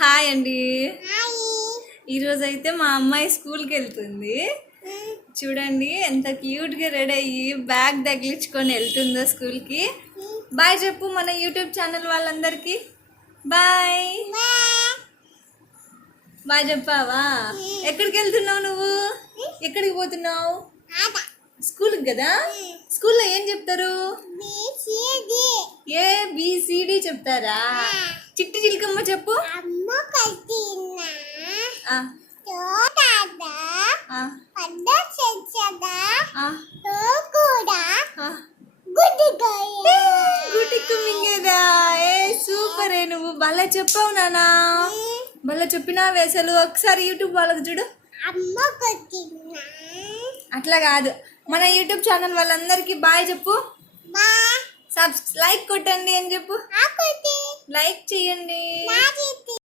Hi అండి. ఈరోజు అయితే మా అమ్మాయి స్కూల్కి వెళ్తుంది. చూడండి ఎంత క్యూట్గా రెడీ అయ్యి బ్యాగ్ తగిలించుకొని వెళ్తుందో స్కూల్కి. బాయ్ చెప్పు మన యూట్యూబ్ ఛానల్ వాళ్ళందరికీ. బాయ్ బాయ్ చెప్పావా? ఎక్కడికి వెళ్తున్నావు నువ్వు? ఎక్కడికి పోతున్నావు? స్కూల్కి కదా. స్కూల్లో ఏం చెప్తారు? ABCD చెప్తారా? చిట్టి చిలకమ్మ చెప్పు. సూపర్. నువ్వు భలే చెప్పావు నానా, భలే చెప్పినా వేసలు. ఒకసారి యూట్యూబ్ వాళ్ళకి చూడు. అట్లా కాదు, మన యూట్యూబ్ ఛానల్ వాళ్ళందరికీ బాయ్ చెప్పు. లైక్ కొట్టండి అని చెప్పు. లైక్ చేయండి.